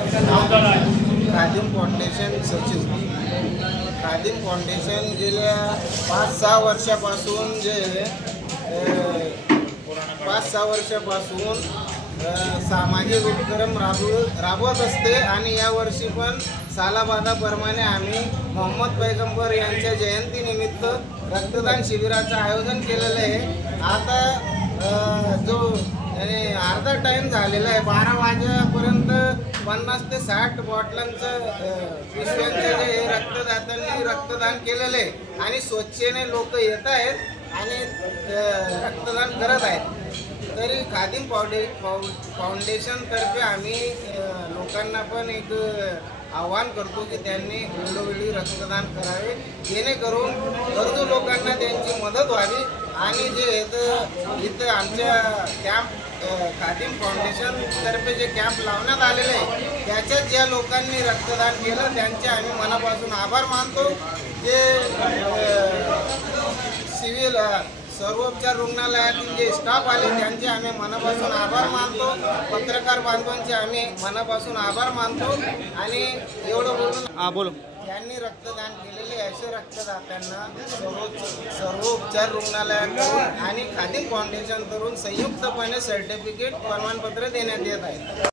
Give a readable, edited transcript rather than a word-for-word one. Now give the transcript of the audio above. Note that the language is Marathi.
खादिम फाउंडेशन सचिव. खादिम फाउंडेशन गेल्या 5-6 वर्षापासून सामाजिक उपक्रम राबवत असते आणि यावर्षी पण सालाबादाप्रमाणे आम्ही मोहम्मद पैगंबर यांच्या जयंतीनिमित्त रक्तदान शिबिराचं आयोजन केलेलं आहे. आता जो अर्धा टाइम झालेला आहे, 12 वाजेपर्यंत 50 ते 60 बॉटलांचं पिशव्यांचे जे रक्तदात्यांनी रक्तदान केलेलं आहे आणि स्वच्छेने लोक येत आहेत आणि रक्तदान करत आहेत. तरी खादिम फाउंडेशनतर्फे आम्ही लोकांना पण एक आवाहन करतो की त्यांनी वेळोवेळी रक्तदान करावे, जेणेकरून गरजू लोकांना त्यांची मदत व्हावी. आणि जे इथं आमच्या कॅम्प खादिम फाउंडेशनतर्फे जे कॅम्प लावण्यात आलेले आहे त्याच्यात ज्या लोकांनी रक्तदान केलं त्यांचे आम्ही मनापासून आभार मानतो. जे सिव्हिल सर्वोपचार रुग्णालयातील जे स्टाफ आले त्यांचे आम्ही मनापासून आभार मानतो. पत्रकार बांधवांचे आम्ही मनापासून आभार मानतो. आणि एवढं बोलून यांनी रक्तदान केलेले असे रक्तदात्यांना सर्वोपचार रुग्णालयाकडून आणि खादिम फाउंडेशनकडून संयुक्तपणे सर्टिफिकेट प्रमाणपत्र देण्यात येत आहे.